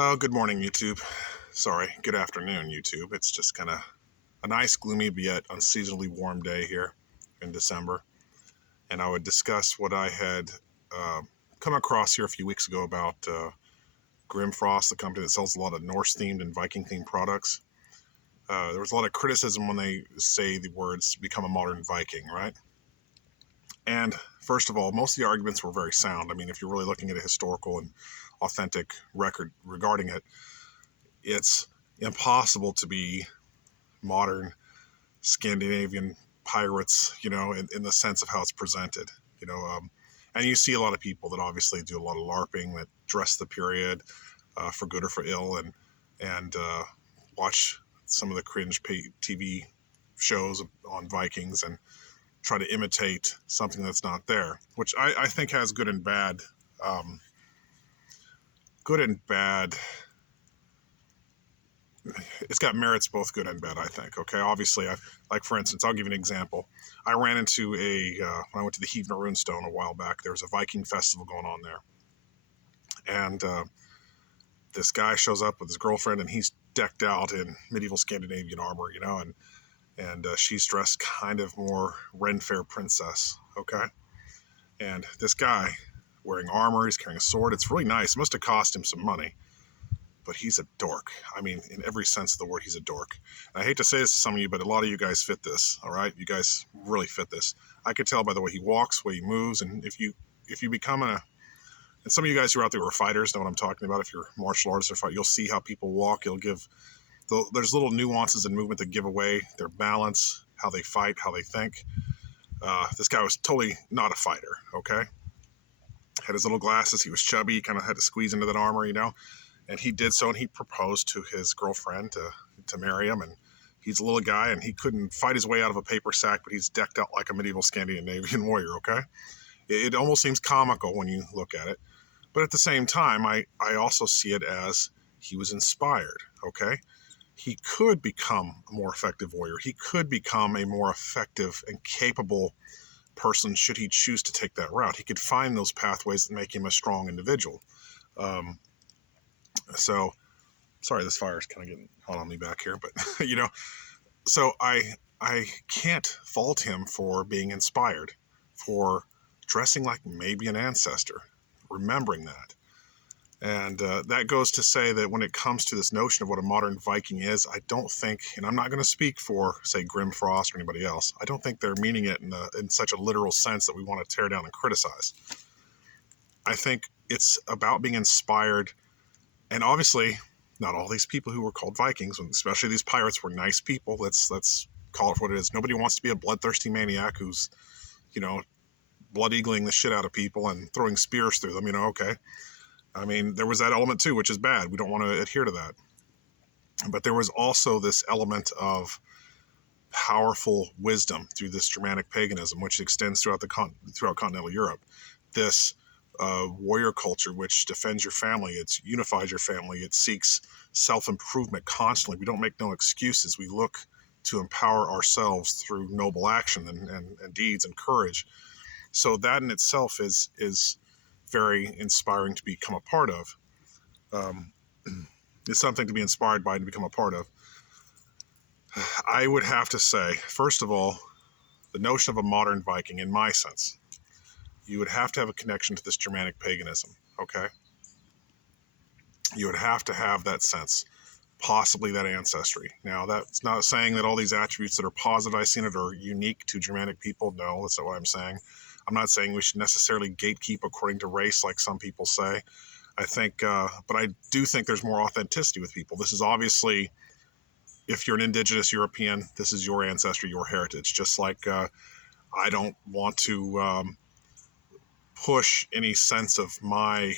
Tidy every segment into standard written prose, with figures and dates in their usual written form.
Oh, good morning, YouTube. Sorry, good afternoon, YouTube. It's just kind of a nice, gloomy, but yet unseasonably warm day here in December. And I would discuss what I had uh, come across here a few weeks ago about Grimfrost, the company that sells a lot of Norse-themed and Viking-themed products. There was a lot of criticism when they say the words become a modern Viking, right? And first of all, most of the arguments were very sound. I mean, if you're really looking at a historical and authentic record regarding it, it's impossible to be modern Scandinavian pirates, in the sense of how it's presented, and you see a lot of people that obviously do a lot of LARPing that dress the period for good or for ill, and watch some of the cringe TV shows on Vikings and try to imitate something that's not there, which I think has um, good and bad it's got merits both good and bad, I think. Okay, obviously, like for instance, I'll give you an example. I ran into when I went to the Heaven Runestone a while back. There was a Viking festival going on there, and this guy shows up with his girlfriend, and he's decked out in medieval Scandinavian armor, and she's dressed kind of more Ren Fair princess. Okay, and this guy wearing armor, he's carrying a sword. It's really nice. It must have cost him some money, but he's a dork. I mean, in every sense of the word, he's a dork. And I hate to say this to some of you, but a lot of you guys fit this. All right, you guys really fit this. I could tell by the way he walks, way he moves, and if you become and some of you guys who are out there who are fighters know what I'm talking about. If you're martial artists or fight, you'll see how people walk. There's little nuances in movement that give away their balance, how they fight, how they think. This guy was totally not a fighter. Okay, had his little glasses. He was chubby. Kind of had to squeeze into that armor, and he did so, and he proposed to his girlfriend to marry him. And he's a little guy, and he couldn't fight his way out of a paper sack, but he's decked out like a medieval Scandinavian warrior. Okay, it almost seems comical when you look at it, but at the same time, I also see it as he was inspired. Okay, he could become a more effective warrior. He could become a more effective and capable person should he choose to take that route. He could find those pathways that make him a strong individual. Um, so sorry, this fire is kind of getting hot on me back here, but so I can't fault him for being inspired, for dressing like maybe an ancestor, remembering that. And that goes to say that when it comes to this notion of what a modern Viking is, I don't think, and I'm not going to speak for, say, Grimfrost or anybody else, I don't think they're meaning it in such a literal sense that we want to tear down and criticize. I think it's about being inspired, and obviously, not all these people who were called Vikings, especially these pirates, were nice people. Let's call it what it is. Nobody wants to be a bloodthirsty maniac who's, blood eagling the shit out of people and throwing spears through them. Okay. I mean, there was that element too, which is bad. We don't want to adhere to that. But there was also this element of powerful wisdom through this Germanic paganism, which extends throughout continental Europe. This warrior culture, which defends your family, it unifies your family, it seeks self-improvement constantly. We don't make no excuses. We look to empower ourselves through noble action and deeds and courage. So that in itself is very inspiring to become a part of. It's something to be inspired by and to become a part of. I would have to say, first of all, the notion of a modern Viking, in my sense, you would have to have a connection to this Germanic paganism, okay? You would have to have that sense, possibly that ancestry. Now, that's not saying that all these attributes that are positive I've seen it are unique to Germanic people. No, that's not what I'm saying. I'm not saying we should necessarily gatekeep according to race like some people say. I think, but I do think there's more authenticity with people. This is obviously, if you're an indigenous European, this is your ancestry, your heritage. Just like I don't want to push any sense of I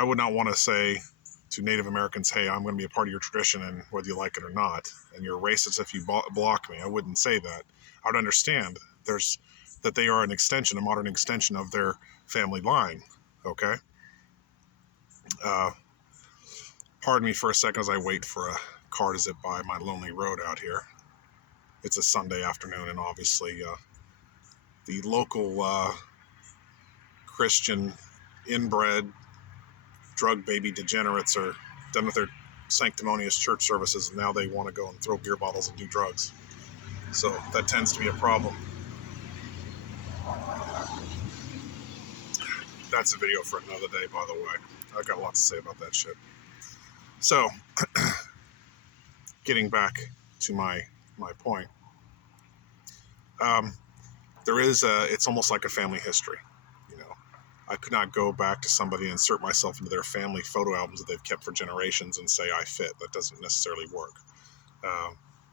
would not want to say to Native Americans, hey, I'm going to be a part of your tradition, and whether you like it or not, and you're racist if you block me. I wouldn't say that. I would understand that they are a modern extension of their family line, okay? Pardon me for a second as I wait for a car to zip by my lonely road out here. It's a Sunday afternoon, and obviously the local Christian inbred drug baby degenerates are done with their sanctimonious church services, and now they want to go and throw beer bottles and do drugs. So that tends to be a problem. That's a video for another day, by the way. I've got a lot to say about that shit. So, getting back to my point, there is it's almost like a family history. You know, I could not go back to somebody and insert myself into their family photo albums that they've kept for generations and say I fit. That doesn't necessarily work.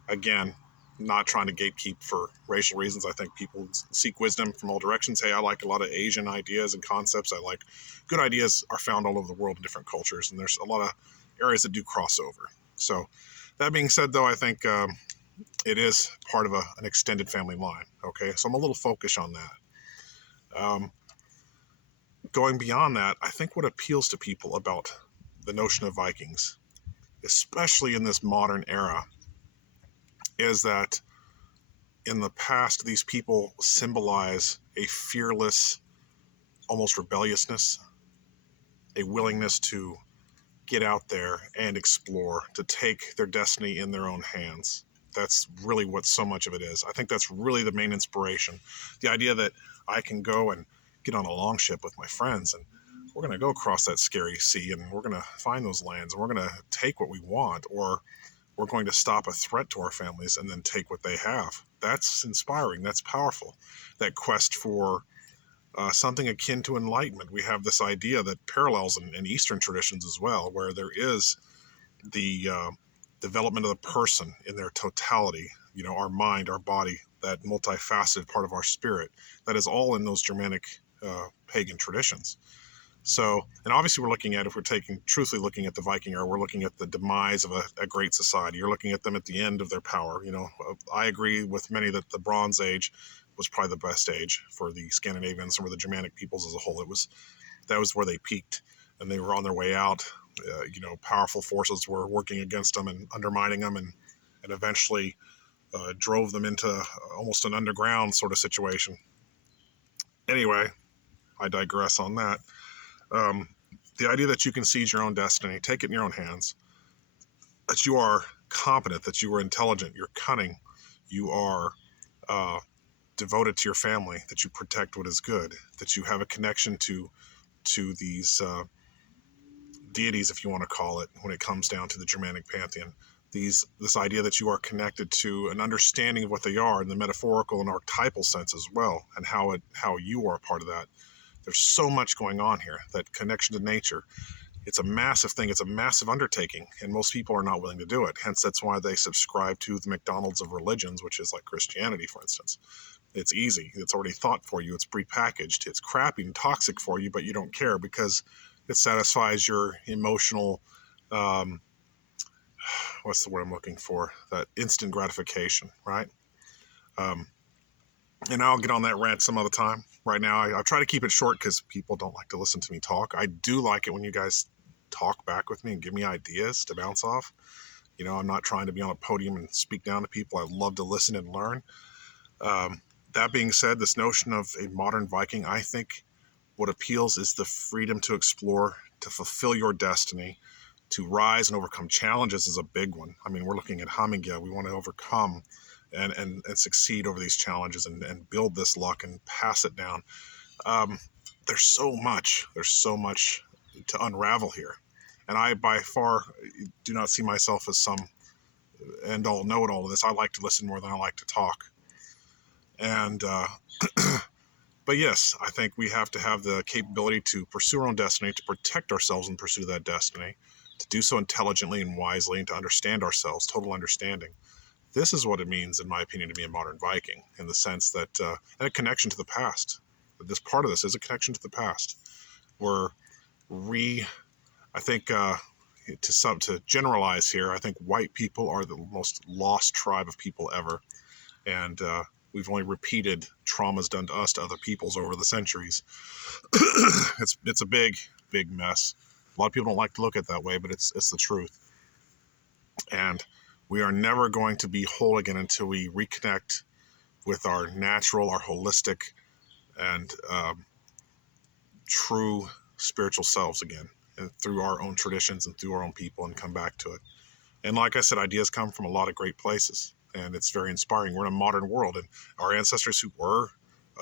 Again, not trying to gatekeep for racial reasons. I think people seek wisdom from all directions. Hey, I like a lot of Asian ideas and concepts. I like good ideas are found all over the world in different cultures, and there's a lot of areas that do cross over. So that being said, though, I think it is part of an extended family line. Okay, so I'm a little focused on that. Going beyond that, I think what appeals to people about the notion of Vikings, especially in this modern era, is that in the past, these people symbolize a fearless, almost rebelliousness, a willingness to get out there and explore, to take their destiny in their own hands. That's really what so much of it is. I think that's really the main inspiration. The idea that I can go and get on a longship with my friends and we're going to go across that scary sea and we're going to find those lands and we're going to take what we want, or we're going to stop a threat to our families and then take what they have. That's inspiring. That's powerful. That quest for something akin to enlightenment. We have this idea that parallels in Eastern traditions as well, where there is the development of the person in their totality, you know, our mind, our body, that multifaceted part of our spirit, that is all in those Germanic pagan traditions. So, and obviously we're looking at, if we're truthfully looking at the Viking era, we're looking at the demise of a great society. You're looking at them at the end of their power. You know, I agree with many that the Bronze Age was probably the best age for the Scandinavians or the Germanic peoples as a whole. That was where they peaked, and they were on their way out. You know, powerful forces were working against them and undermining them, and eventually drove them into almost an underground sort of situation. Anyway, I digress on that. The idea that you can seize your own destiny, take it in your own hands, that you are competent, that you are intelligent, you're cunning, you are devoted to your family, that you protect what is good, that you have a connection to these deities, if you want to call it, when it comes down to the Germanic pantheon. This idea that you are connected to an understanding of what they are in the metaphorical and archetypal sense as well, and how you are a part of that. There's so much going on here. That connection to nature, it's a massive thing. It's a massive undertaking, and most people are not willing to do it. Hence, that's why they subscribe to the McDonald's of religions, which is like Christianity, for instance. It's easy. It's already thought for you. It's prepackaged. It's crappy and toxic for you, but you don't care because it satisfies your emotional, what's the word I'm looking for? That instant gratification, right? And I'll get on that rant some other time. Right now, I try to keep it short because people don't like to listen to me talk. I do like it when you guys talk back with me and give me ideas to bounce off. You know, I'm not trying to be on a podium and speak down to people. I love to listen and learn. That being said, this notion of a modern Viking, I think what appeals is the freedom to explore, to fulfill your destiny, to rise and overcome challenges is a big one. I mean, we're looking at Hamingia. We want to overcome and succeed over these challenges and build this luck and pass it down. There's so much to unravel here. And I, by far, do not see myself as some end-all, know-it-all of this. I like to listen more than I like to talk. And, but yes, I think we have to have the capability to pursue our own destiny, to protect ourselves and pursue that destiny, to do so intelligently and wisely, and to understand ourselves, total understanding. This is what it means, in my opinion, to be a modern Viking, in the sense that, and a connection to the past. This part of this is a connection to the past. I think, to generalize here, I think white people are the most lost tribe of people ever. And we've only repeated traumas done to us to other peoples over the centuries. It's a big mess. A lot of people don't like to look at it that way, but it's the truth. And we are never going to be whole again until we reconnect with our natural, our holistic, and true spiritual selves again. through our own traditions and through our own people and come back to it. And like I said, ideas come from a lot of great places, and it's very inspiring. We're in a modern world, and our ancestors who were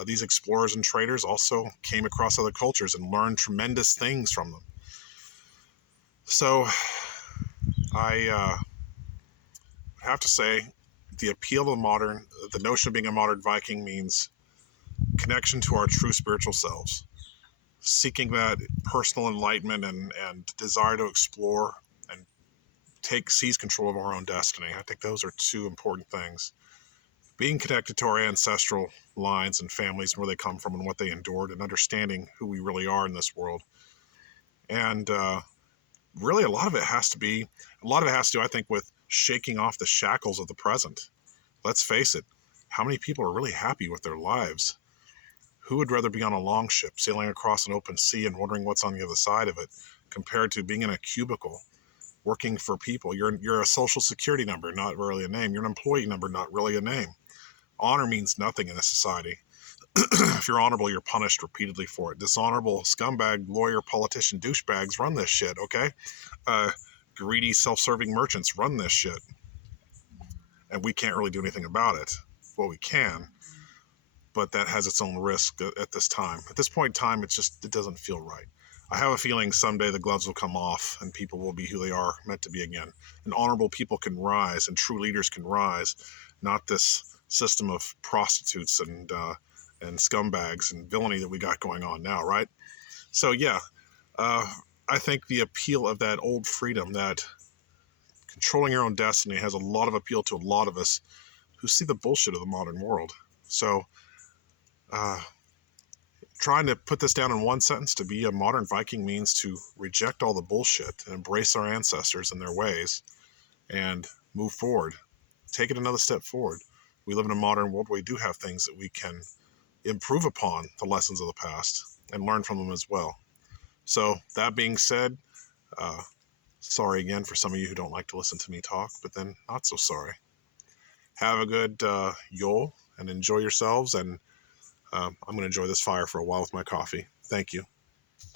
these explorers and traders also came across other cultures and learned tremendous things from them. So I have to say, the appeal of the notion of being a modern Viking means connection to our true spiritual selves, seeking that personal enlightenment and desire to explore and seize control of our own destiny. I think those are two important things. Being connected to our ancestral lines and families and where they come from and what they endured, and understanding who we really are in this world. And really, a lot of it has to do, I think, with shaking off the shackles of the present. Let's face it, how many people are really happy with their lives? Who would rather be on a long ship sailing across an open sea and wondering what's on the other side of it, compared to being in a cubicle working for people? You're a social security number, not really a name. You're an employee number, not really a name. Honor means nothing in this society. If you're honorable, you're punished repeatedly for it. Dishonorable scumbag, lawyer, politician, douchebags run this shit, okay? Greedy, self-serving merchants run this shit. And we can't really do anything about it. Well, we can, but that has its own risk at this time. At this point in time, it doesn't feel right. I have a feeling someday the gloves will come off and people will be who they are meant to be again. And honorable people can rise and true leaders can rise, not this system of prostitutes and scumbags and villainy that we got going on now, right? So yeah, I think the appeal of that old freedom, that controlling your own destiny, has a lot of appeal to a lot of us who see the bullshit of the modern world. So trying to put this down in one sentence: to be a modern Viking means to reject all the bullshit and embrace our ancestors and their ways and move forward. Take it another step forward. We live in a modern world where we do have things that we can improve upon the lessons of the past and learn from them as well. So that being said, sorry again for some of you who don't like to listen to me talk, but then not so sorry. Have a good Yule and enjoy yourselves, and I'm going to enjoy this fire for a while with my coffee. Thank you.